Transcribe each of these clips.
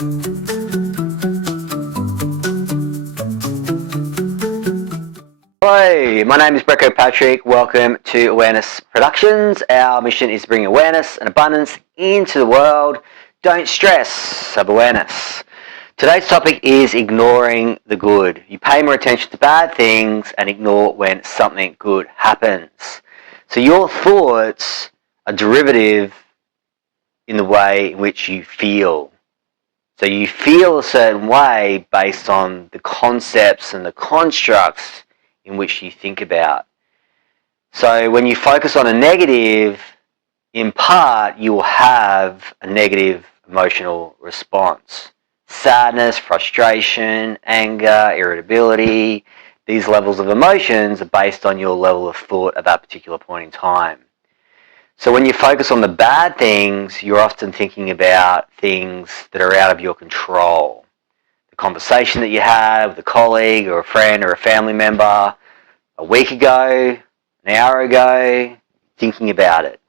Hello, my name is Brecco Patrick. Welcome to Awareness Productions. Our mission is to bring awareness and abundance into the world. Don't stress, have awareness. Today's topic is ignoring the good. You pay more attention to bad things and ignore when something good happens. So your thoughts are derivative in the way in which you feel. So you feel a certain way based on the concepts and the constructs in which you think about. So when you focus on a negative, in part, you will have a negative emotional response. Sadness, frustration, anger, irritability, these levels of emotions are based on your level of thought at that particular point in time. So when you focus on the bad things, you're often thinking about things that are out of your control. The conversation that you have with a colleague or a friend or a family member a week ago, an hour ago, thinking about it.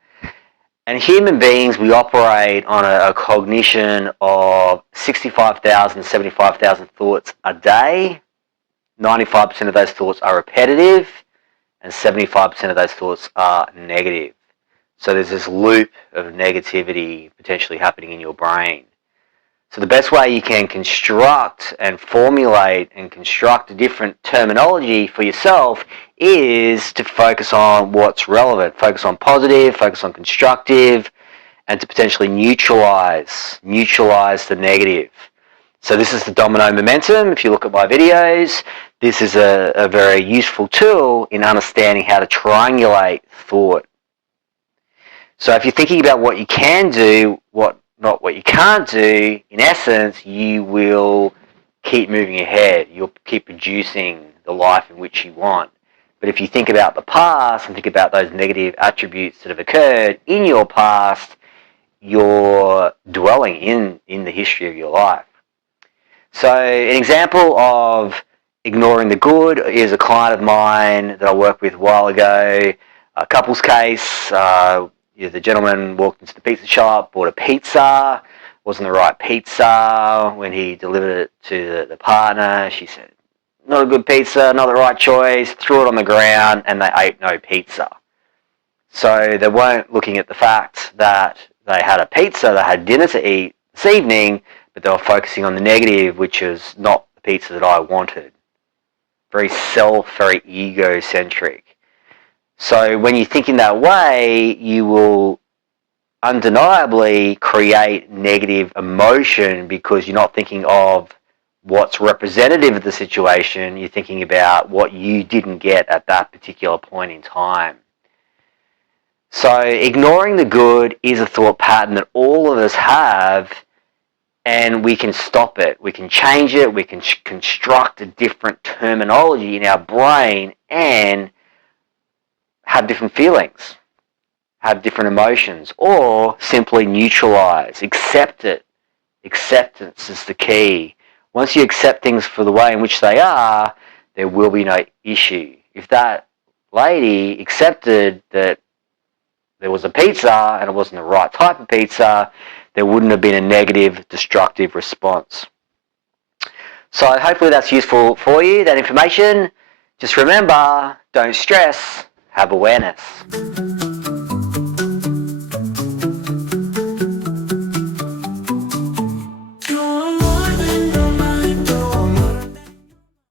And human beings, we operate on a cognition of 65,000, 75,000 thoughts a day. 95% of those thoughts are repetitive and 75% of those thoughts are negative. So there's this loop of negativity potentially happening in your brain. So the best way you can construct and formulate and construct a different terminology for yourself is to focus on what's relevant. Focus on positive, focus on constructive, and to potentially neutralize the negative. So this is the domino momentum. If you look at my videos, this is a very useful tool in understanding how to triangulate thought. So if you're thinking about what you can do, not what you can't do, in essence, you will keep moving ahead. You'll keep producing the life in which you want. But if you think about the past and think about those negative attributes that have occurred in your past, you're dwelling in the history of your life. So an example of ignoring the good is a client of mine that I worked with a while ago, a couple's case. The gentleman walked into the pizza shop, bought a pizza, wasn't the right pizza. When he delivered it to the partner, she said, not a good pizza, not the right choice, threw it on the ground, and they ate no pizza. So they weren't looking at the fact that they had a pizza, they had dinner to eat this evening, but they were focusing on the negative, which is not the pizza that I wanted. Very self, very egocentric. So when you think in that way, you will undeniably create negative emotion because you're not thinking of what's representative of the situation. You're thinking about what you didn't get at that particular point in time. So ignoring the good is a thought pattern that all of us have, and we can stop it. We can change it. We can construct a different terminology in our brain and have different feelings, have different emotions, or simply neutralize, accept it. Acceptance is the key. Once you accept things for the way in which they are, there will be no issue. If that lady accepted that there was a pizza and it wasn't the right type of pizza, there wouldn't have been a negative, destructive response. So hopefully that's useful for you, that information. Just remember, don't stress, have awareness.